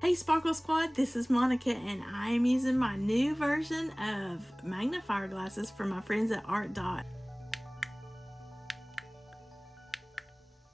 Hey Sparkle Squad, this is Monica and I am using my new version of magnifier glasses from my friends at ArtDot.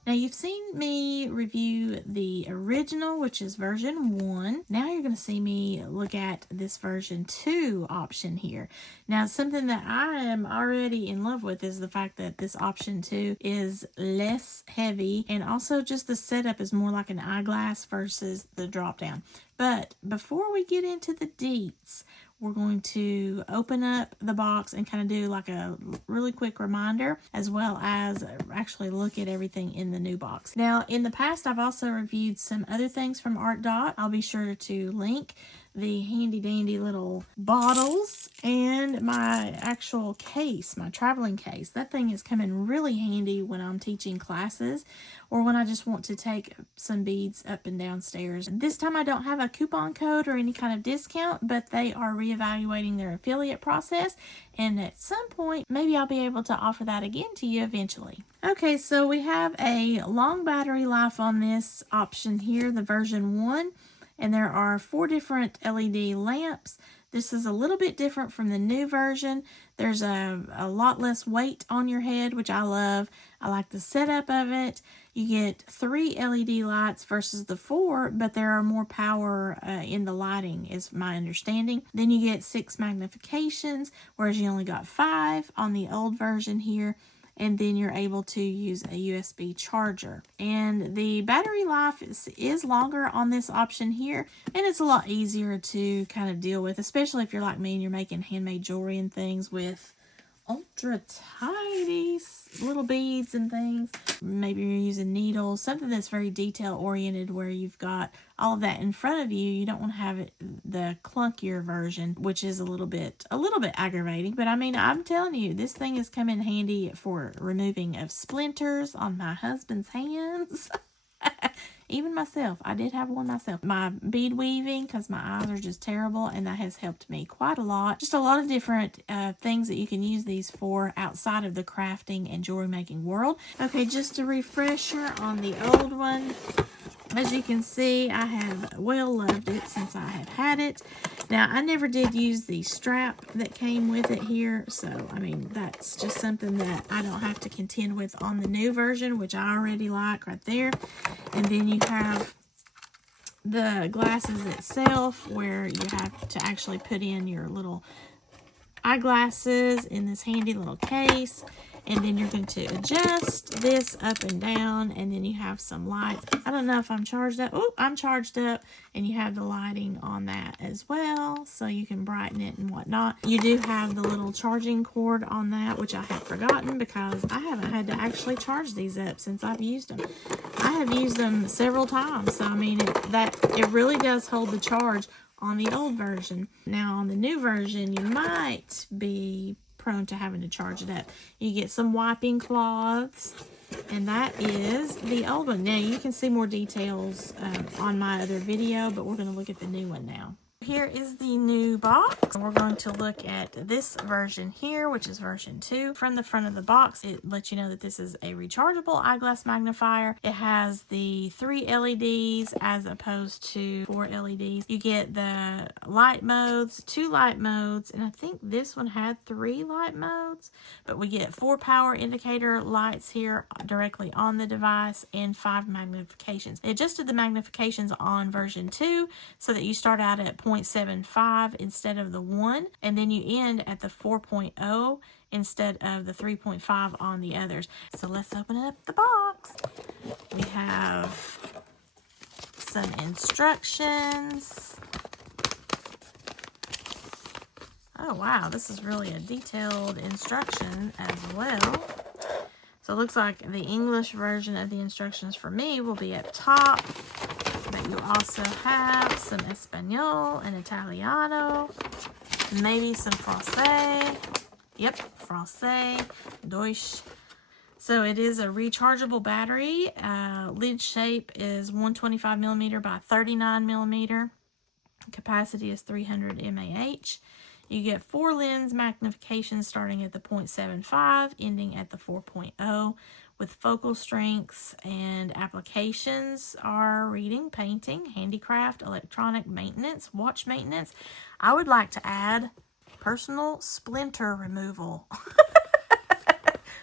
Now you've seen me review the original, which is version 1. Now you're going to see me look at this version 2 option here. Now something that I am already in love with is the fact that this option 2 is less heavy, and also just the setup is more like an eyeglass versus the drop down. But before we get into the deets, we're going to open up the box and kind of do like a really quick reminder, as well as actually look at everything in the new box. Now, in the past, I've also reviewed some other things from ArtDot. I'll be sure to link the handy dandy little bottles and my actual case, my traveling case. That thing is coming really handy when I'm teaching classes or when I just want to take some beads up and downstairs. This time I don't have a coupon code or any kind of discount, but they are reevaluating their affiliate process, and at some point maybe I'll be able to offer that again to you eventually. Okay, so we have a long battery life on this option here, the version 1. And there are 4 different LED lamps. This is a little bit different from the new version. There's a lot less weight on your head, which I love. I like the setup of it. You get 3 LED lights versus the 4, but there are more power in the lighting, is my understanding. Then you get 6 magnifications, whereas you only got 5 on the old version here. And then you're able to use a USB charger. And the battery life is longer on this option here, and it's a lot easier to kind of deal with, especially if you're like me and you're making handmade jewelry and things with ultra tiny little beads and things. Maybe you're using needles, something that's very detail oriented where you've got all of that in front of you. You don't want to have it the clunkier version, which is a little bit aggravating. But I mean, I'm telling you, this thing has come in handy for removing of splinters on my husband's hands. Even myself, I did have one myself. My bead weaving, because my eyes are just terrible, and that has helped me quite a lot. Just a lot of different things that you can use these for outside of the crafting and jewelry making world. Okay, just a refresher on the old one. As you can see, I have well loved it since I have had it. Now, I never did use the strap that came with it here, so, I mean, that's just something that I don't have to contend with on the new version, which I already like right there. And then you have the glasses itself, where you have to actually put in your little eyeglasses in this handy little case. And then you're going to adjust this up and down, and then you have some light. I don't know if I'm charged up. Oh, I'm charged up, and you have the lighting on that as well, so you can brighten it and whatnot. You do have the little charging cord on that, which I had forgotten because I haven't had to actually charge these up since I've used them. I have used them several times, so I mean, it really does hold the charge on the old version. Now, on the new version, you might be prone to having to charge it up. You get some wiping cloths, and that is the old one. Now you can see more details on my other video, but we're going to look at the new one now. Here is the new box. We're going to look at this version here, which is version 2. From the front of the box, it lets you know that this is a rechargeable eyeglass magnifier. It has the 3 LEDs as opposed to 4 LEDs. You get the light modes, 2 light modes, and I think this one had 3 light modes, but we get 4 power indicator lights here directly on the device and 5 magnifications. They adjusted the magnifications on version 2 so that you start out at 0.75 instead of the 1, and then you end at the 4.0 instead of the 3.5 on the others. So let's open up the box. We have some instructions. Oh wow, this is really a detailed instruction as well. So it looks like the English version of the instructions for me will be up top. But you also have some Espanol and Italiano, maybe some Francais. Yep, Francais, Deutsch. So it is a rechargeable battery. Lid shape is 125 millimeter by 39 millimeter. Capacity is 300 mAh. You get 4 lens magnifications starting at the 0.75, ending at the 4.0, with focal strengths, and applications are reading, painting, handicraft, electronic maintenance, watch maintenance. I would like to add personal splinter removal.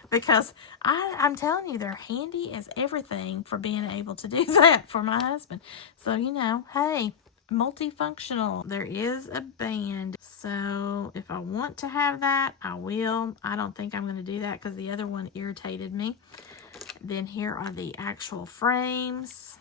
Because I'm telling you, they're handy as everything for being able to do that for my husband. So, you know, hey, multifunctional. There is a band. So if I want to have that, I will. I don't think I'm going to do that because the other one irritated me. Then here are the actual frames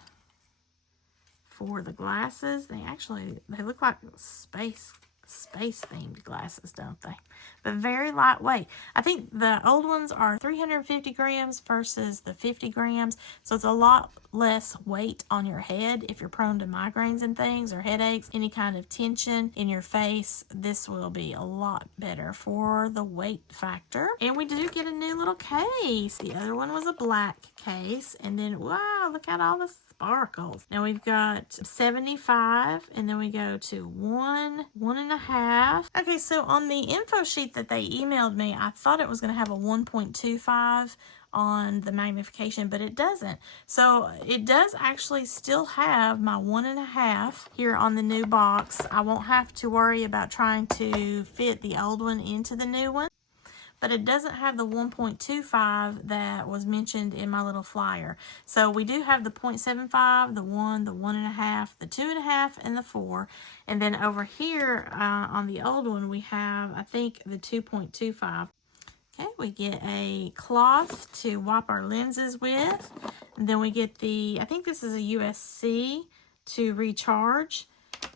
for the glasses. They look like space themed glasses, don't they? But very lightweight. I think the old ones are 350 grams versus the 50 grams. So it's a lot less weight on your head if you're prone to migraines and things, or headaches, any kind of tension in your face. This will be a lot better for the weight factor. And we do get a new little case. The other one was a black case. And then, wow, look at all the sparkles. Now we've got 75, and then we go to 1.5. Okay, so on the info sheet that they emailed me, I thought it was going to have a 1.25 on the magnification, but it doesn't. So it does actually still have my 1.5 here on the new box. I won't have to worry about trying to fit the old one into the new one. But it doesn't have the 1.25 that was mentioned in my little flyer. So we do have the 0.75, the 1, the 1.5, the 2.5, and the 4. And then over here on the old one, we have, I think, the 2.25. Okay, we get a cloth to wipe our lenses with. And then we get the, I think this is a USB-C to recharge.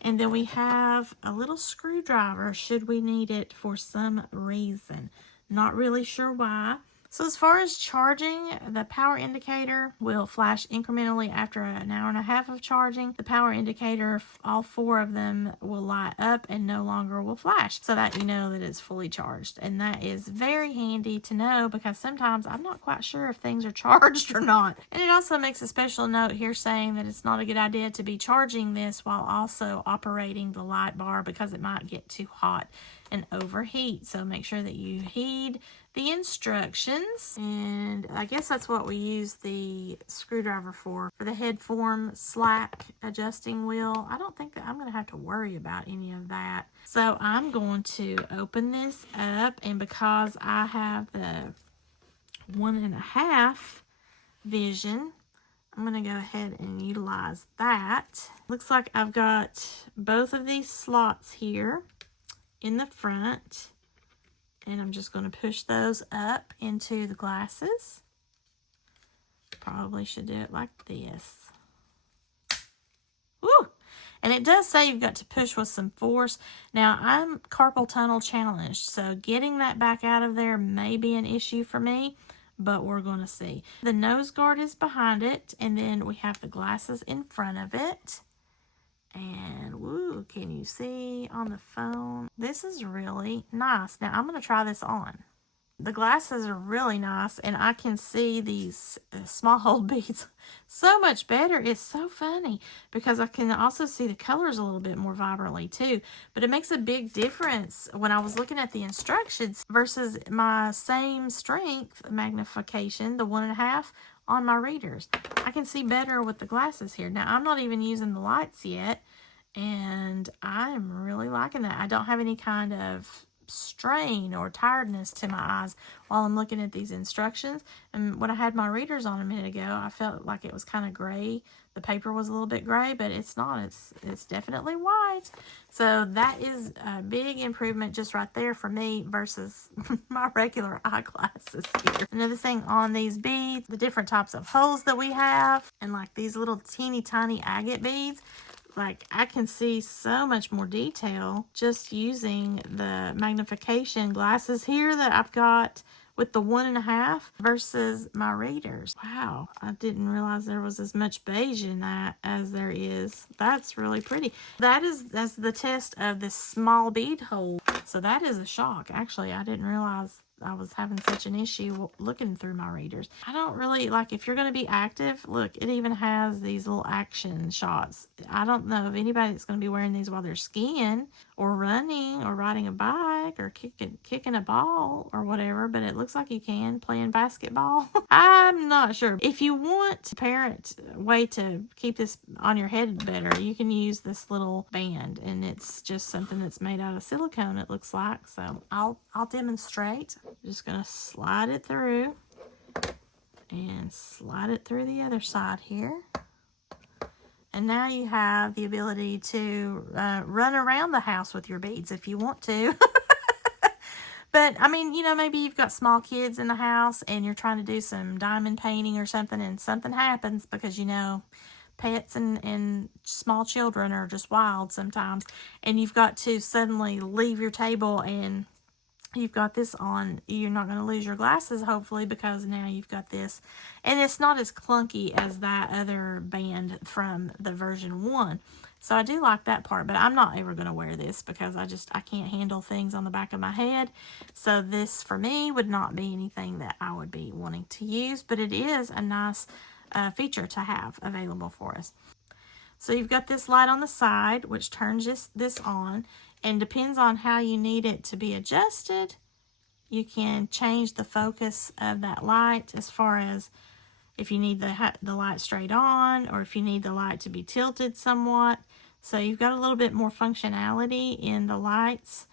And then we have a little screwdriver should we need it for some reason. Not really sure why. So as far as charging, the power indicator will flash incrementally after an hour and a half of charging. The power indicator, all 4 of them will light up and no longer will flash, so that you know that it's fully charged. And that is very handy to know, because sometimes I'm not quite sure if things are charged or not. And it also makes a special note here saying that it's not a good idea to be charging this while also operating the light bar, because it might get too hot and overheat. So make sure that you heed the instructions. And I guess that's what we use the screwdriver for the head form slack adjusting wheel. I don't think that I'm going to have to worry about any of that. So I'm going to open this up, and because I have the 1.5 vision, I'm going to go ahead and utilize that. Looks like I've got both of these slots here in the front, and I'm just going to push those up into the glasses. Probably should do it like this. Woo! And it does say you've got to push with some force. Now, I'm carpal tunnel challenged, so getting that back out of there may be an issue for me, but we're going to see. The nose guard is behind it, and then we have the glasses in front of it. And woo, can you see on the phone? This is really nice. Now I'm going to try this on. The glasses are really nice, and I can see these small hole beads so much better. It's so funny because I can also see the colors a little bit more vibrantly too. But it makes a big difference when I was looking at the instructions versus my same strength magnification, the 1.5, on my readers. I can see better with the glasses here. Now, I'm not even using the lights yet, and I'm really liking that. I don't have any kind of strain or tiredness to my eyes while I'm looking at these instructions. And when I had my readers on a minute ago, I felt like it was kind of gray. The paper was a little bit gray, but it's not. It's definitely white. So that is a big improvement just right there for me versus my regular eyeglasses here. Another thing on these beads, the different types of holes that we have, and like these little teeny tiny agate beads. Like, I can see so much more detail just using the magnification glasses here that I've got with the 1.5 versus my readers. Wow, I didn't realize there was as much beige in that as there is. That's really pretty. That's the test of this small bead hole. So that is a shock. Actually, I didn't realize I was having such an issue looking through my readers. I don't really, like, if you're going to be active, look, it even has these little action shots. I don't know of anybody that's going to be wearing these while they're skiing or running or riding a bike or kicking a ball or whatever, but it looks like you can playing basketball. I'm not sure. If you want a parent way to keep this on your head better, you can use this little band, and it's just something that's made out of silicone, it looks like. So I'll demonstrate. I'm just gonna slide it through and slide it through the other side here. And now you have the ability to run around the house with your beads if you want to. But, I mean, you know, maybe you've got small kids in the house and you're trying to do some diamond painting or something, and something happens because, you know, pets and small children are just wild sometimes. And you've got to suddenly leave your table and you've got this on. You're not going to lose your glasses, hopefully, because now you've got this. And it's not as clunky as that other band from the version 1. So I do like that part, but I'm not ever going to wear this because I can't handle things on the back of my head. So this, for me, would not be anything that I would be wanting to use, but it is a nice feature to have available for us. So you've got this light on the side, which turns this on, and depends on how you need it to be adjusted. You can change the focus of that light as far as if you need the light straight on or if you need the light to be tilted somewhat. So you've got a little bit more functionality in the lights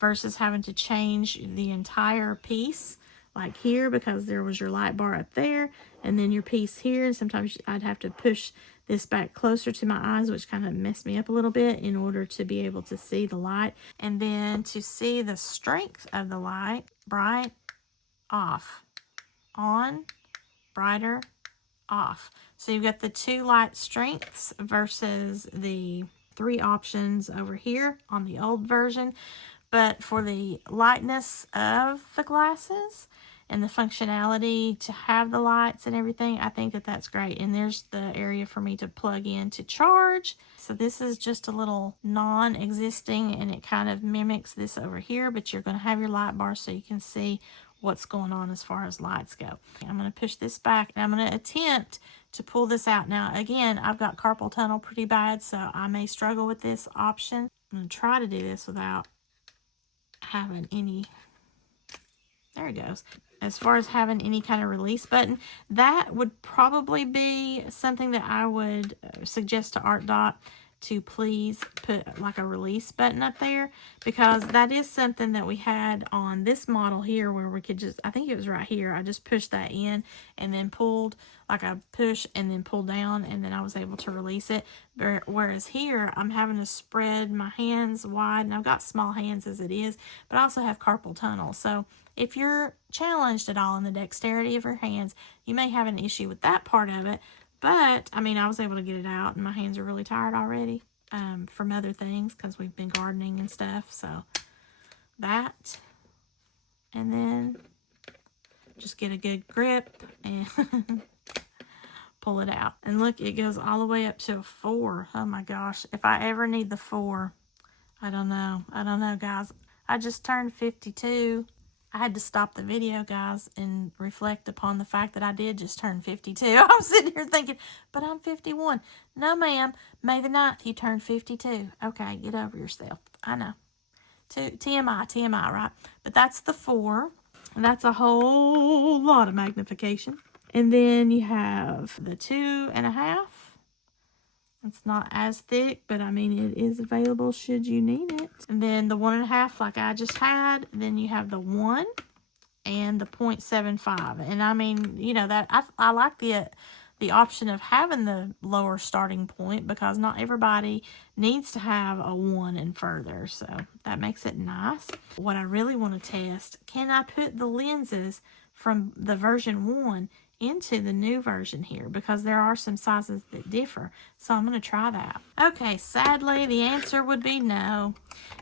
versus having to change the entire piece like here, because there was your light bar up there and then your piece here. And sometimes I'd have to push this back closer to my eyes, which kind of messed me up a little bit in order to be able to see the light. And then to see the strength of the light: bright, off, on, brighter, off. So you've got the 2 light strengths versus the 3 options over here on the old version. But for the lightness of the glasses and the functionality to have the lights and everything, I think that that's great. And there's the area for me to plug in to charge. So this is just a little non-existing, and it kind of mimics this over here, but you're going to have your light bar so you can see what's going on as far as lights go. I'm going to push this back, and I'm going to attempt to pull this out. Now, again, I've got carpal tunnel pretty bad, so I may struggle with this option. I'm going to try to do this without having any, there it goes. As far as having any kind of release button, that would probably be something that I would suggest to ArtDot to please put like a release button up there, because that is something that we had on this model here where we could just, I think it was right here, I just pushed that in and then pulled, like I push and then pull down, and then I was able to release it. Whereas here I'm having to spread my hands wide, and I've got small hands as it is, but I also have carpal tunnel. So if you're challenged at all in the dexterity of your hands, you may have an issue with that part of it. But, I mean, I was able to get it out, and my hands are really tired already from other things because we've been gardening and stuff. So, that. And then just get a good grip and pull it out. And look, it goes all the way up to a 4. Oh, my gosh. If I ever need the 4, I don't know. I don't know, guys. I just turned 52. I had to stop the video, guys, and reflect upon the fact that I did just turn 52. I'm sitting here thinking, but I'm 51. No, ma'am. May the 9th, you turned 52. Okay, get over yourself. I know. TMI, right? But that's the 4. And that's a whole lot of magnification. And then you have the 2.5. It's not as thick, but I mean, it is available should you need it. And then the 1.5 like I just had. Then you have the 1 and the 0.75. And I mean, you know, that I like the option of having the lower starting point, because not everybody needs to have a 1 and further. So that makes it nice. What I really want to test, can I put the lenses from the version 1 into the new version here, because there are some sizes that differ. So I'm going to try that. Okay, sadly the answer would be no,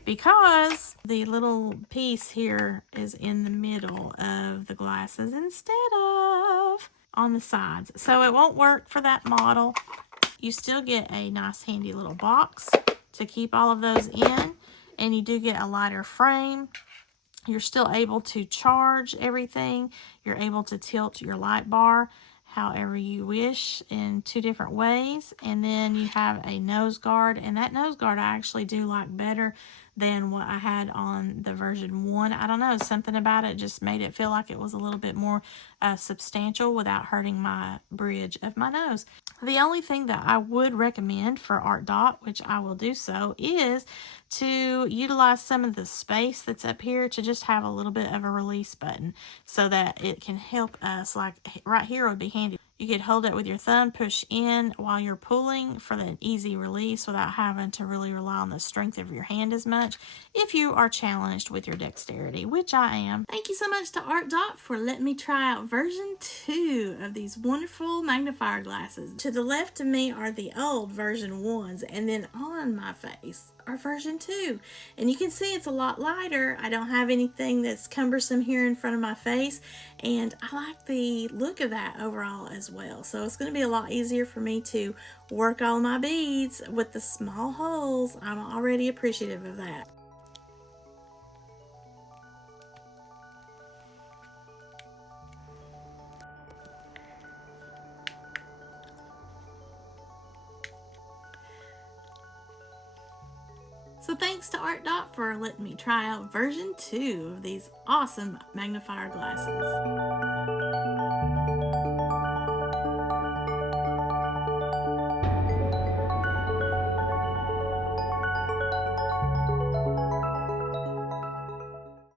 because the little piece here is in the middle of the glasses instead of on the sides. So it won't work for that model. You still get a nice handy little box to keep all of those in, and you do get a lighter frame. You're still able to charge everything. You're able to tilt your light bar however you wish in 2 different ways. And then you have a nose guard. And that nose guard I actually do like better than what I had on the version 1. I don't know, something about it just made it feel like it was a little bit more substantial without hurting my bridge of my nose. The only thing that I would recommend for ArtDot, which I will do so, is to utilize some of the space that's up here to just have a little bit of a release button so that it can help us. Like right here would be handy. You could hold it with your thumb, push in while you're pulling for that easy release without having to really rely on the strength of your hand as much if you are challenged with your dexterity, which I am. Thank you so much to ArtDot for letting me try out version 2 of these wonderful magnifier glasses. To the left of me are the old version 1s, and then on my face are version 2. And you can see it's a lot lighter. I don't have anything that's cumbersome here in front of my face, and I like the look of that overall as well. So it's going to be a lot easier for me to work all my beads with the small holes. I'm already appreciative of that. So thanks to ArtDot for letting me try out version 2 of these awesome magnifier glasses.